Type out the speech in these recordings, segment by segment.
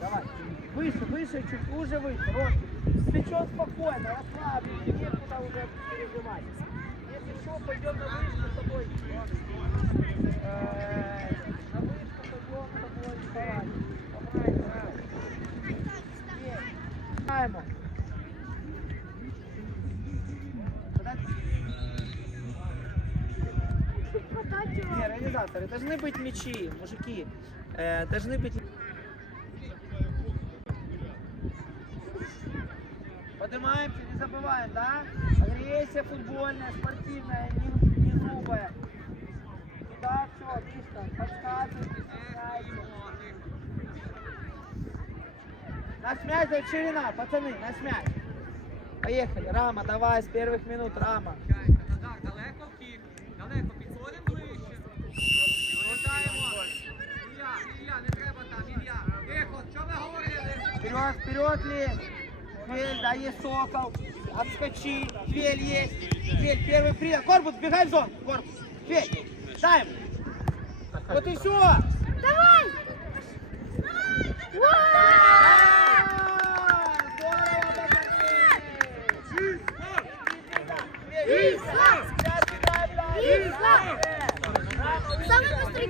Давай. Выше, выше, чуть уже выше. Ростик. С плечом спокойно, расслабленно. Некуда уже переживать. Если что, пойдем на вышку с тобой. Э, На вышку пойдем с тобой. Давай, давай. Есть. Знаємо. Не, реализаторы. Должны быть мячи, мужики. Э, должны быть... Поднимаемся, не забываем, да? Агрессия футбольная, спортивная, не, не грубая. Туда все, Мишка, подсказывай, присоединяйся. Наш мяч, дает ширина, пацаны, наш мяч. Поехали, Рама, давай с первых минут, Рама. Вперед, вперед, Лель. Вель, да, есть сокол. Отскочи. Вель есть. Вель, первый прием. Корпус, бегай в зону. Корпус. Вель, дай ему. Вот и все. Давай! Самый быстрый!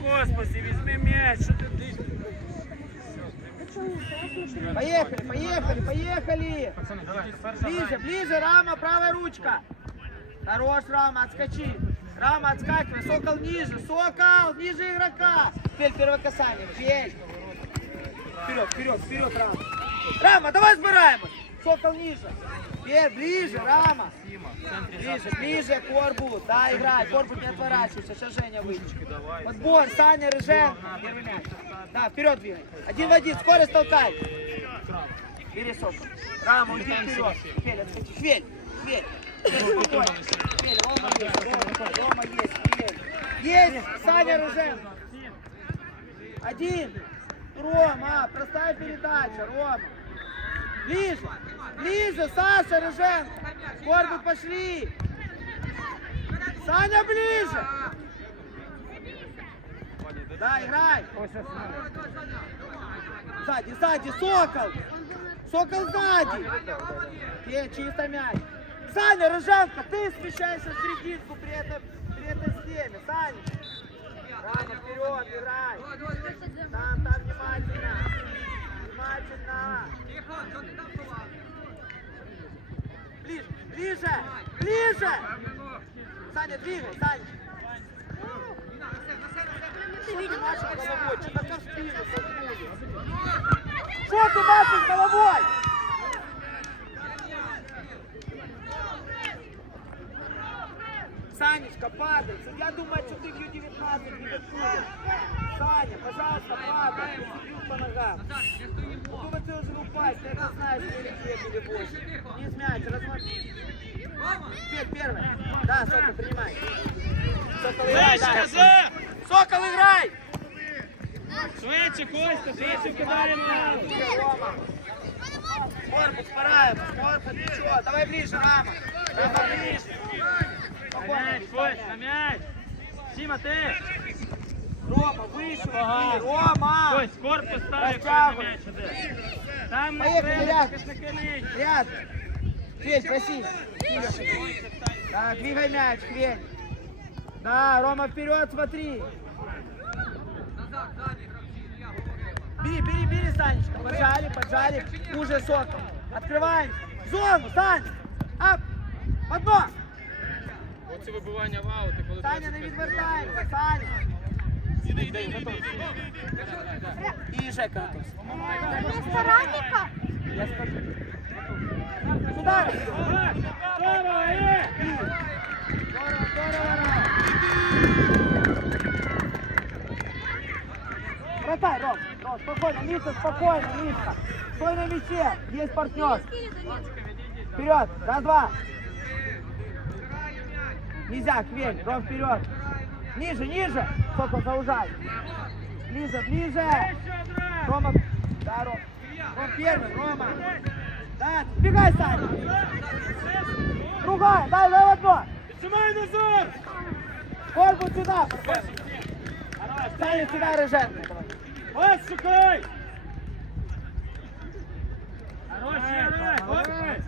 Господи, візьми м'яч? Поехали, поехали, поехали. Ближе, ближе, Рама, правая ручка. Хорош, Рама, отскочи. Рама, отскакивай. Сокол ниже, Сокол, ниже игрока. Теперь первое касание. Вперед, вперед, вперед, Рама. Рама, давай сбираемся. Сокол ниже. Теперь ближе, Рама. Ближе, ближе, Корбут. Да, играй. Корбут, не отворачивайся. Сейчас Женя выйдет. Подбор, Саня, Рыжен. Первый мяч. Да, вперед двигай. Один в один, скорость толкай. Бери сокол. Рама, уйди вперед. Отскочи. Фель, Фель. Спокойно. Фель, Рома есть, Рома, есть, Фель. Есть, Саня, Рыжен. Один. Рома, простая передача, Рома. Ближе, ближе, Саша, Рыжен. Корбут, пошли. Саня, ближе. Да, играй. Сзади, сзади, Сокол. Сокол сзади. Те, чисто мяч. Саня, Рыженко, ты смещаешься в серединку при, этом, при этой схеме. Саня. Саня, вперед, играй. Там, там, внимательно. Внимательно. Тихо, що ти там? Ближе, ближе, ближе. Саня, двигай, Саня. Что ты машешь головой? Что так в спину согнули? Что ты машешь головой? Санечка, падай. Я думаю, что ты в Ю-19 не подходишь. Саня, пожалуйста, падай. Ты бьют по ногам. Назар, не стоїмо. Думаю, ты уже упасть. Ты это знаешь, приоритет или больше. Не мяч, размотри. Рома, Теперь первый. Да, Сокол, принимай. Сокол, играй, Ближче, да. кажи! Сокол, играй! Швидше, Костя, швидше кидаємо м'яч. Рома. Корпус, пора, корпус, ничего. Давай ближе, Рама. Рама, ближе. На м'яч, Кость, на м'яч. Сіма, ти. Рома, выше, Ага. уйди. Рома! Кость, корпус став, якщо Розтягуй. на м'яч іде. Там не Поїхали, треба, Ляк. захисники нижні. Рядом. Хвель, проси. Так, двигай мяч, Хвель. Да, Рома, вперед, смотри. назад, ззаді, гравці, Ілля, говорила. Бери, бери, бери, Санечка. Поджали, поджали. Уже сокол. Открываем. Зону, Сань. Ап. Одно. Оце вибивання в аути, коли Саня, не відвертаємося, Саня. І Жека готовься. Вместо Раника? Я скажу. Ром. Вратарь, Ром, Ром, спокойно, Миша, спокойно, Миша. Стой на мяче, есть партнер. Вперед, раз-два. Нельзя, Квель, Ром, вперед. Ниже, ниже. Сколько заужай. Ближе, ближе. Рома, да, Ром. Ром первый, Рома. Да, бегай, Саня. Другая, дай, дай в одно. Підсумай назад! Корпус сюда. Саня сюда, Рыженко. давай. Ось шукай! Хорош, Ігор, ось!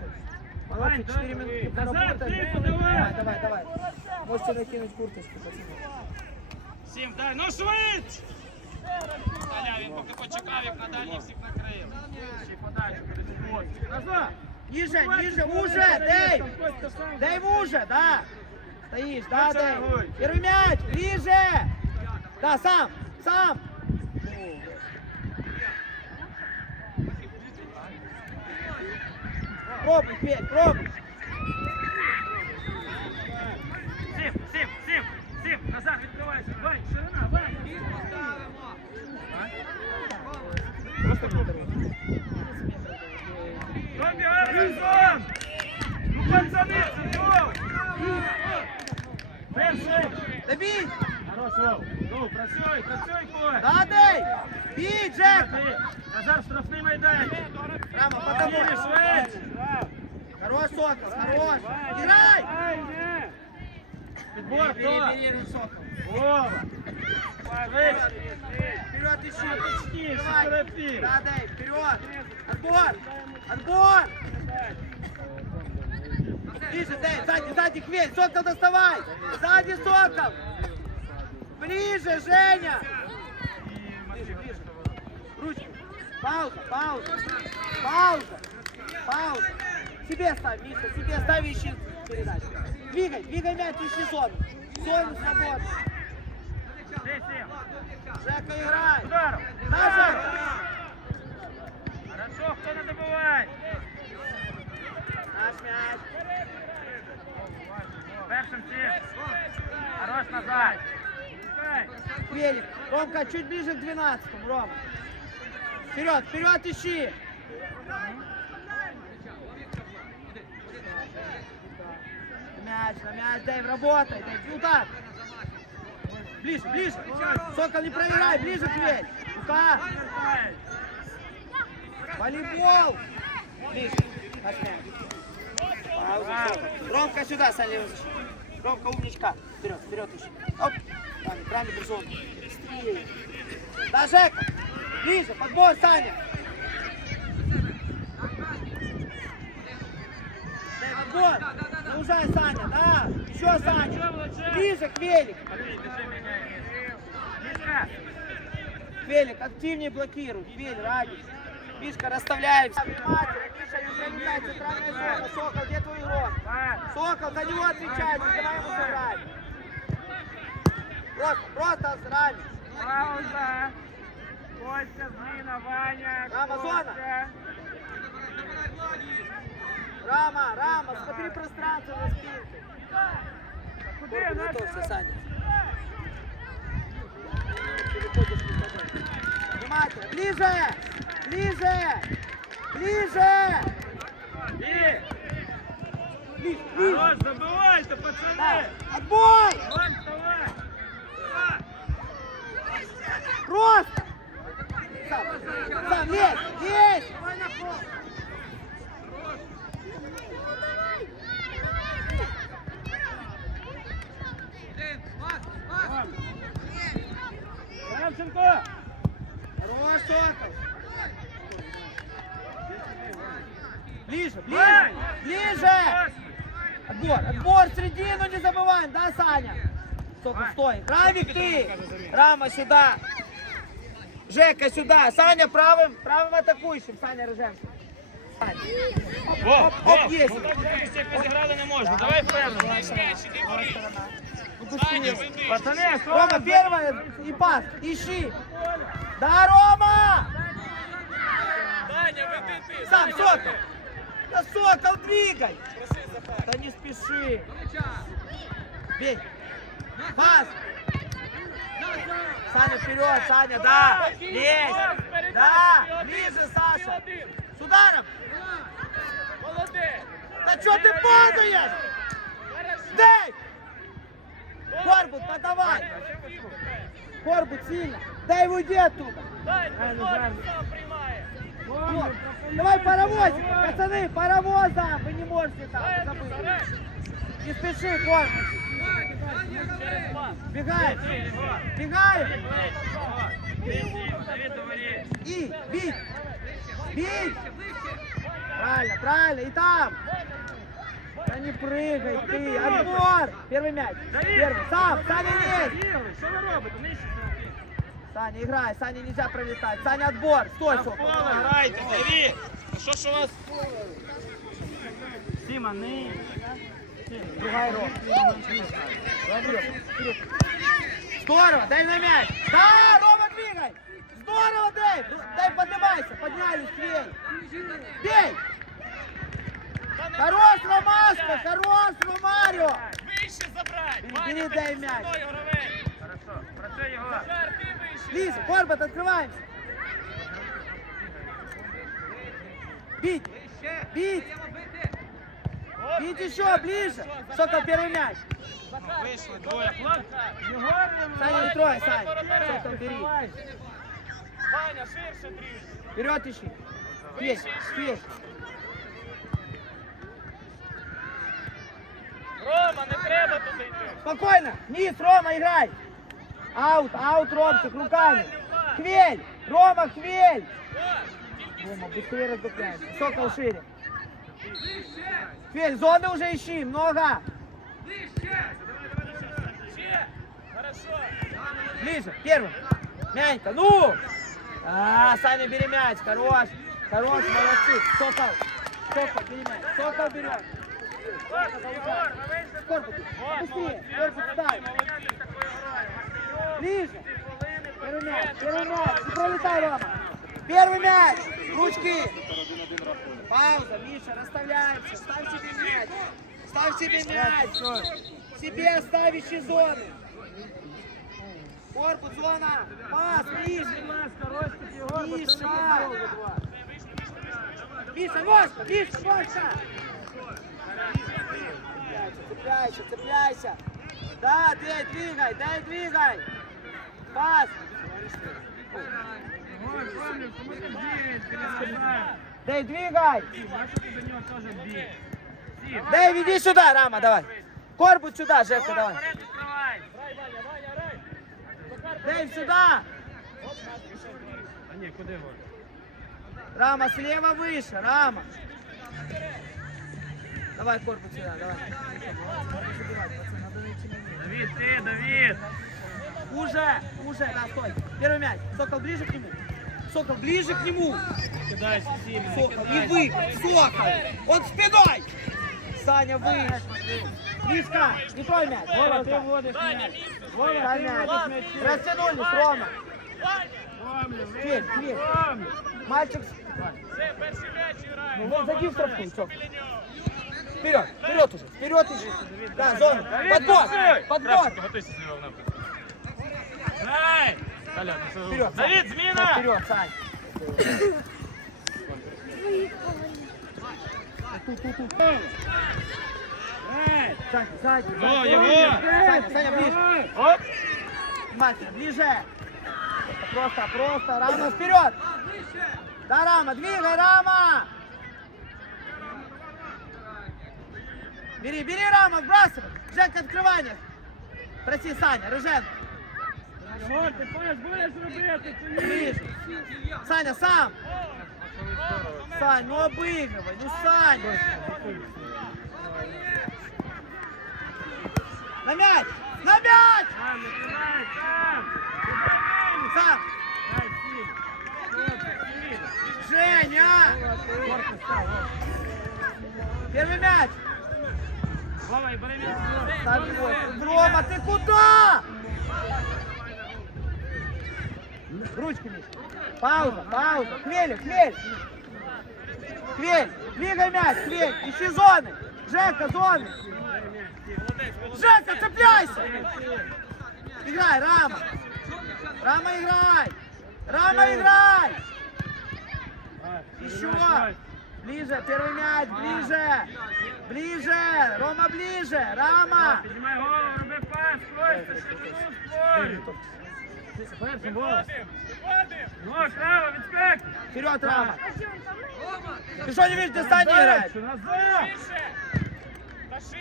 Молодцы, 4 минутки Назад, давай! Давай, давай. Можете накинуть курточку, пацаны. Сім, дай, ну швидше! Таля, він поки почекав, як на дальні всіх накрив. Ще й подальше буде відводити. Назад! Ниже, ниже, уже, Дэйв! Дэйв уже, да! Стоишь, да, Лучше Дэйв? ногой. Первый мяч, ближе! Да, сам, сам! Пробуй, Петь, пробуй! Ближе, Женя! Ближе, ближе. Ручку. Пауза, пауза. Пауза. Пауза. Себе ставь, Миша, себе ставь и ищи передачу. Двигай, двигай мяч, ищи зону. Зону свободно. Ти, Сім. Жека, играй. Ударом. На, Жека. Хорошо, хто не добиває? Наш мяч. Першим Сім. Хорош, назад. Велик. Ромка, чуть ближе к 12 Рома. Вперед, вперед ищи. Мяч, на мяч, Дэйв, работай, Дэйв, так. Ближе, ближе. Сокол, не проиграй, ближе к Вель. Ну-ка. Волейбол. Ближе. Ромка сюда, Саня. Ромка умничка. Вперед, вперед ищи. Оп. Правильно, правильно прижал. Быстрее. Да, Жека. Ближе, подбор, Саня. Дай подбор. Заужай, Саня, да. Еще, Саня. Ближе к велик. Велик, активнее блокируй. Велик, ради. Мишка. Внимательно, Миша, не центральная зона. Сокол, где твой игрок? Сокол, за него отвечай, давай ему сыграть. Просто, просто срань. Пауза. Костя, зміна, Ваня. Рама, зона. Костя. Рама, Рама, смотри пространство на спинке. Куди? Корпус Нас готовься, Саня. Переходишь не туда. Внимательно, ближе, ближе, ближе. І. Ближе, ближе. Хорош, забивайте, пацани. Отбой! Вань, вставай. А, Просто! Сам, сам, Макс, Макс. Кравченко. Хорош, Сокол! Ближе, ближе, ближе! Отбор, отбор, середину не забываем, да, Саня? Сокол, стой. Равик ты! Рама сюда! Жека сюда! Саня правым, правым атакующим, Саня. Саня. Во, Оп, оп, от всіх розіграли не можна. Давай впевнено. Пацани, Рома, первая и пас, ищи! Да, Рома! Сам, Сокол! Да, Сокол, двигай! Да не спеши! Бей! Пас! Саня, вперед, Саня, да! Есть! Да! Ближе, Саша! С ударом! Да что ты падаешь? Дай! Корбут, подавай! Корбут, сильно! Дай уйди оттуда! Вот. Давай паровозик, пацаны, паровозом! Вы не можете там, забыть. Не спеши, Корбут! Бегаем! Бегаем! Сіма, Давид, говори. И, бить! Бить! Правильно, правильно, и там! Да не прыгай ты, отбор! Первый мяч, первый, сам, Саня есть! Ігор, що ви робите? Нижче зробіть. Саня, играй, Саня нельзя пролетать, Саня отбор, стой, Там Сокол. поле грайте, Давид. Ну що ж у вас? Сіма, не. Другая рот. Здорово, дай на мяч. Да, Рома, двигай. Здорово. Ну, Дай поднимайся, поднялись, бей. Бей. Хорош, Ромашка, хорош, Ромарио. Вище забрать! Бери, дай м'яч. Хорошо, ти вище. Лиза, Корбат, открываемся. Бить, бить, Даємо бити. бить еще ближе. Сокол, первый мяч. Вийшли двоє. Хлопці, Єгор, Саня, устрой, Сань. Сокол, бери. Ваня, ширше трішки. Вперед ищи. Есть, есть. Рома, не треба туди йти. Спокойно. Низ, Рома, играй. Аут, аут, Ромчик, руками. Хвель, Рома, хвель. Рома, быстрее раздупляйся. Сокол шире. Хвель, зоны уже ищи, много. Ближе, первым. Мянька, ну. А, Саня, бери мяч, хорош. Хорош, молодцы. Сокол, Сокол, бери мяч. Сокол берет. Корпус, быстрее, корпус ставь. Ближе. Первый мяч, первый мяч. Не пролетай, Рома. Первый мяч. Ручки. Пауза, Миша, расставляемся. Ставь себе мяч. Ставь себе мяч. Себе ставящий зоны. Корпус, зона. Пас, ближе. Миша. Миша, ножка, Миша, ножка. Цепляйся, цепляйся. Да, дай, двигай, дай, двигай. Пас. Ой, помню, кому ти бігаєш, ти не знаєш. Дай, двигай. Бачу, ти до нього теж біг. Сім. Дай, веди сюда, Рама, давай. Корпус сюда, Жека, давай. Вперед відкривай. Дай сюда. А ні, куди ви? Рама, слева выше, Рама. Давай корпус сюда, давай. Давид, ти, Давид. Уже, уже, да, стой. Первый мяч. Сокол ближе к нему. Сокол ближе к нему. Кидайся, Сокол, не кидайся. вы, Сокол. Он спиной. Саня выше. Мишка, не твой мяч. Вова, ти водиш м'яч. Вова, Дай ти мяч. Растянулись, Рома. Дверь, дверь. Мальчик. Ну, зайди в штрафную, Сокол. вперед, вперед уже, вперед уже. Да, зона. Подбор, подбор. Напрямку. Дай! Вперед, Сань. Давид, зміна! Вперед, Сань. Сань, сзади. Его! Саня, Саня, ближе. Оп! Внимательно, ближе. Просто, просто. Рама, вперед. Да, Рама, двигай, Рама. Бери, бери, Рама, вбрасывай. Жек, открывание. Проси, Саня, Рыжен. Єгор, ти пас будеш робити, чи ні? Ближе. Саня, сам. Сань, ну обыгрывай, ну Сань. На мяч, на мяч. Сам, не кидай, сам! Сам. Дай, Сім! Хлопці, Сім! Женя. Первый мяч. Вова, і бери м'яч. Ставь его. Рома, ты куда? Ручками. Пауза, пауза. Хмель, хмель. Хмель, двигай мяч, хмель. Ищи зоны. Жека, зоны. Жека, цепляйся. Играй, Рама. Рама, играй. Рама, играй. Еще. Ближе, первый мяч, ближе. Ближе. Рома, ближе. Рама. Піднімай голову, роби пас, просто, щоб було Першим голос. Ну, право, відскак! Вперед, Рама. Ты что не видишь, где Саня играет? Назад!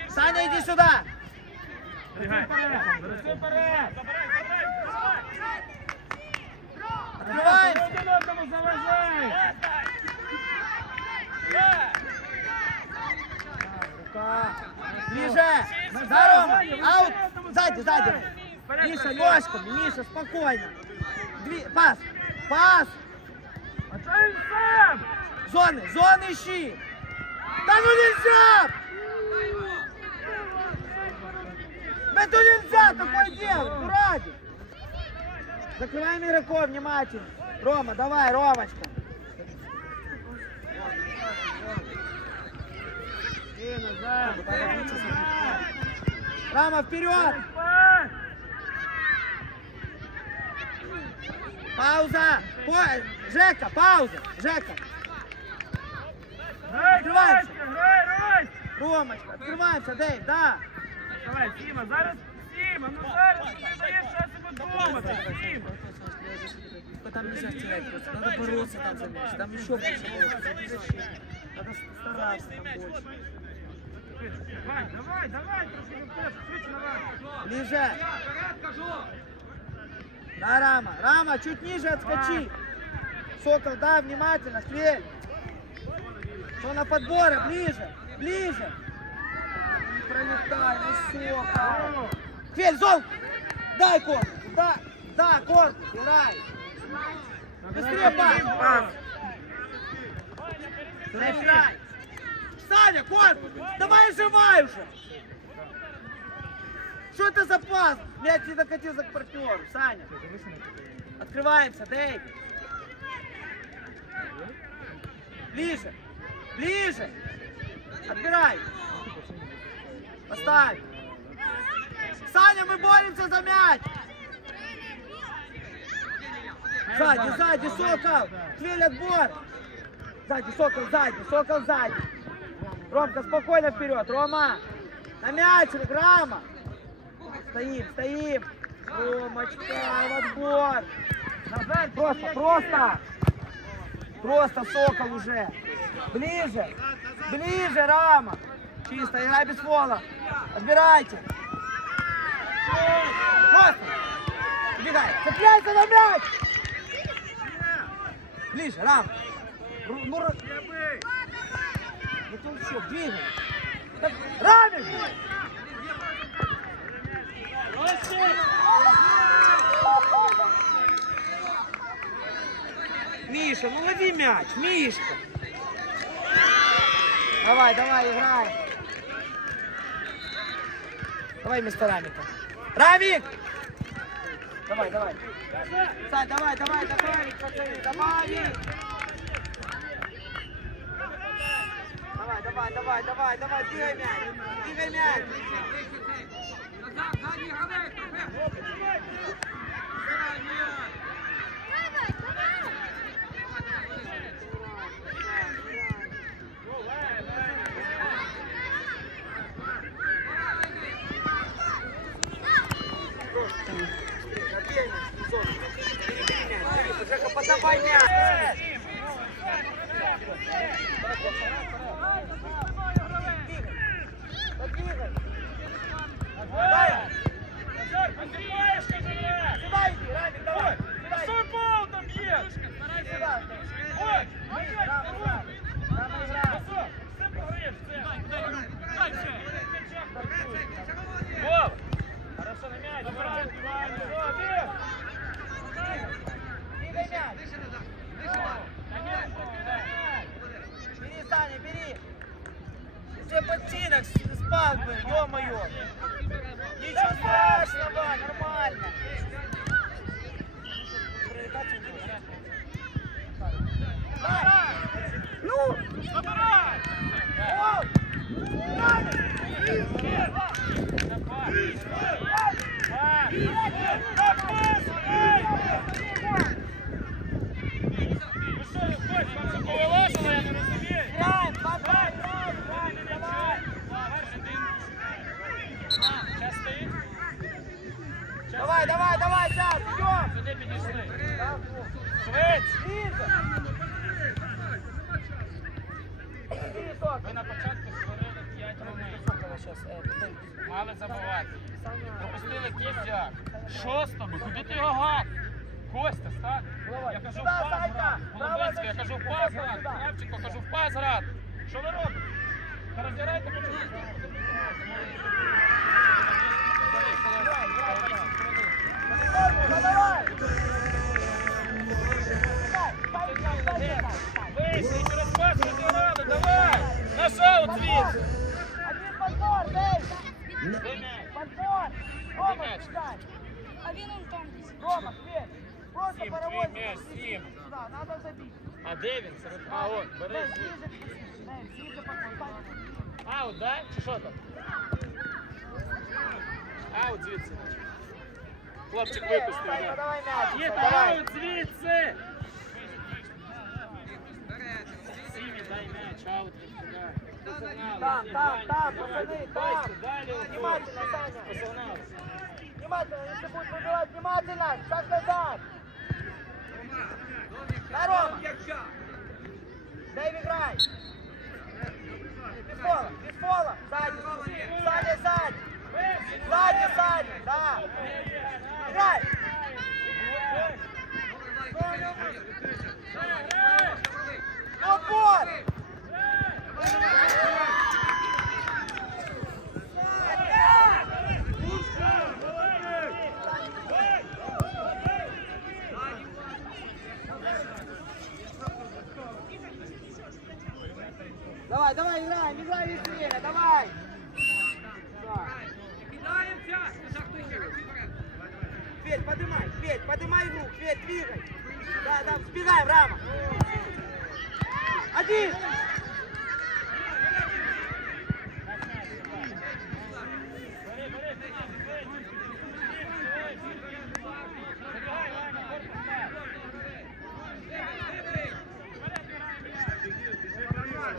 Саня, иди сюда. Забирай, забирай. Открываемся. Один одному заважай. Рука. Ближе. Здорово. Аут. Сзади, сзади. Миша, ножками. Миша, спокойно. Дви... Пас. Пас. Зоны, зоны ищи. Да ну нельзя! Это нельзя такое делать, ну ради. Закрываем игроков внимательно. Рома, давай, Ромочка. Рама, вперед! Пауза! По- Жека, пауза! Жека! Грай, Откриваємося. Ростя, грай, Ростя. Ромочка, открываемся, Дэйв, да! Давай, Сіма, зараз Сіма, ну зараз ти не даєш часу подумати, Сіма. Там нельзя терять просто, надо бороться там за мяч, там еще больше бороться. Надо стараться там больше. Давай, давай, давай, трошки Да, Рама, Рама, чуть ниже отскочи! Сокол, да, внимательно, Хвель! Что на подборы, ближе, ближе! Не пролетай, ну Сокол! Хвель, зол! Дай корпус, да, да, корпус, играй! Быстрее пас! Играй! Саня, корпус! Давай живай уже! Что это за пас? Мяч не докатился к партнеру, Саня. Открываемся, Дэйв. Ближе. Ближе. Отбирай. Поставь. Саня, мы боремся за мяч. Сзади, сзади, Сокол. Хвиль отбор. Сзади, Сокол, сзади, Сокол, сзади. Ромка, спокойно вперед. Рома, на мяч, Рама. Стоим, стоим. Ромочка, в отбор. Просто, просто. Просто сокол уже. Ближе. Ближе, Рама. Чисто, играй без фола. Отбирайте. Просто. Убегай. Цепляйся на мяч. Ближе, Рама. Ру- Ну, ра- ну толчок, двигай. Так, Миша, ну лови мяч, Мишка. Давай, давай, играй. Давай вместо Рамика. Рамик! Давай, давай. Сань, давай, давай, давай, пацаны, давай. Давай, давай, давай, давай, давай, двигай мяч, двигай мяч. Жека, подавай мяч. Саня, бери. Тебе ботинок спал бы, ё-моё. Ничего страшного, нормально. Ви на початку створили 5 румин. Мали забувати. Пропустили кістяк. Шостому, куди ти його гад? Костя, стань. Я кажу, в пас грати. Голубецький, я кажу, в пас грати. Кравченко, кажу, в пас грати. Що ви робите? Та Роздирайте по чуть-чуть. Ну, давай. Вийшли, через пас розіграли, давай! Наш аут звідси! Один подбор, Дэй. Де м'яч? Подбор. Рома, мяч? сюда. А він он там десь. Рома, Свет. Просто Сим, паровоз. твій мяч, Сим. Сюда, надо забить. А де він? Серед- А, от, бери. Дэй, ближе, Дэй, ближе подбор. Аут, да? Чи що там? Аут звідси. Хлопчик випустив. Санька, да. давай мяч. Є Давай. аут звідси! Сімі, дай м'яч, аут відкидай. Там, там, там, пацаны, там. Костя, далі. Внимательно, Саня. Погнали. Внимательно, если будет выбивать, внимательно. Шаг назад. Да, Рома. Дэйв, играй. Без фола, без фола. Сзади, сзади, сзади. Сзади, сзади, да. Играй. Отбор. Давай, давай, играем, играй веселее, давай. Да. Кидаємося! Саша, хто ще? Гравці вперед. Тверь, поднимай, Тверь, поднимай руку, Тверь, двигай. Да, да, сбегаем, Рама. Один.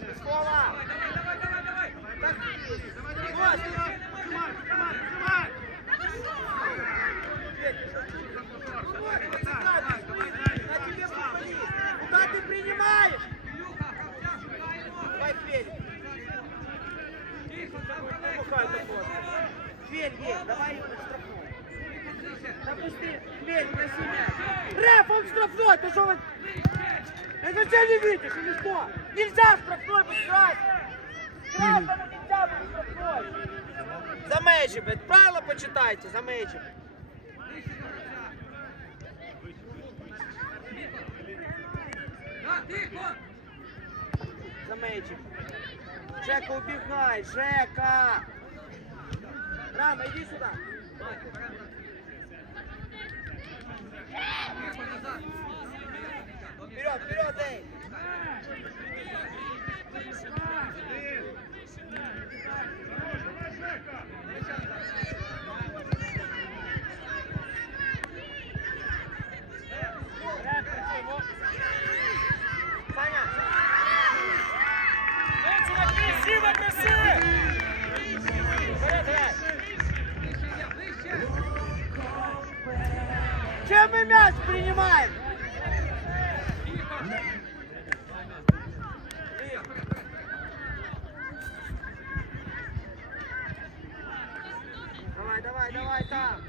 Без фола. Давай, давай, давай! Так, вот. На тебе футболист. Куда ты принимаешь? Ілюха, Кравчак, шукаємо! Давай, Тверь. Тихо, забирай! Пухай такой. Тверь есть, давай его штрафной. Допусти, Тверь, проси мяч. Реф, он штрафной, ты что вы... Это зачем не видишь, или что? Нельзя штрафной быть красным. Красному нельзя быть штрафной. За мячем, блядь, правила почитайте, за. Да, тихо! За мячем. Жека, убегай, Жека. Рама, иди сюда. Тихо, назад! Вперед, вперед, эй. Мяч принимаем? Тихо! Давай, давай, давай, там.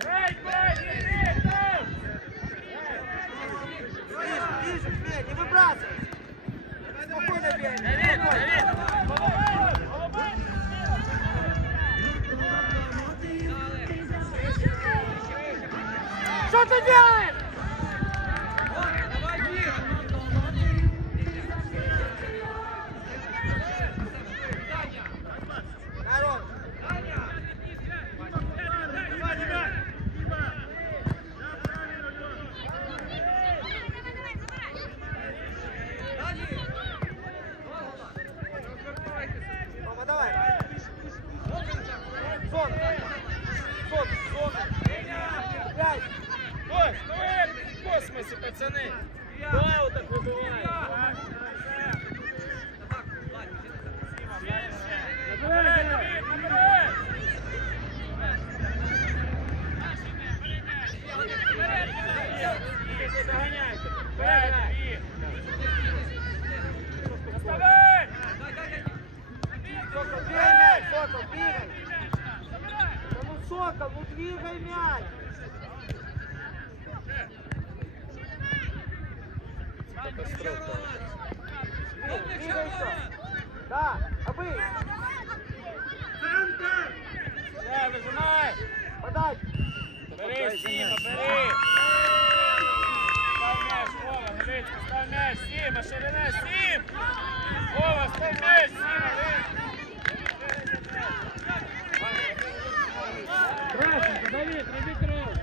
Грай, грай, іди, там! Ближе, ближе, ближе, не выбрасывай. Спокойно бей. Давид, спокойно. Давид! Голубець! Что ты делаешь? Давай, тихо! Народ. Рома, давай. Зон. Зон, зон. Пять. Ось, ну ви в космосі, пацани! Давай отак вибивай! Набирай, Давид, набирай! Доганяйте! Вперед, Давид! Доставай! Сокол, двигай мяч, Сокол, двигай. Да ну, Сокол, ну двигай мяч. Двигай, двигай еще. Да, обы. Все, вижимай! Подать. Бери, Сіма, бери! Сіма, ширина, сім! Вова, стойми, сіма! Красенко, Давид, роби кров!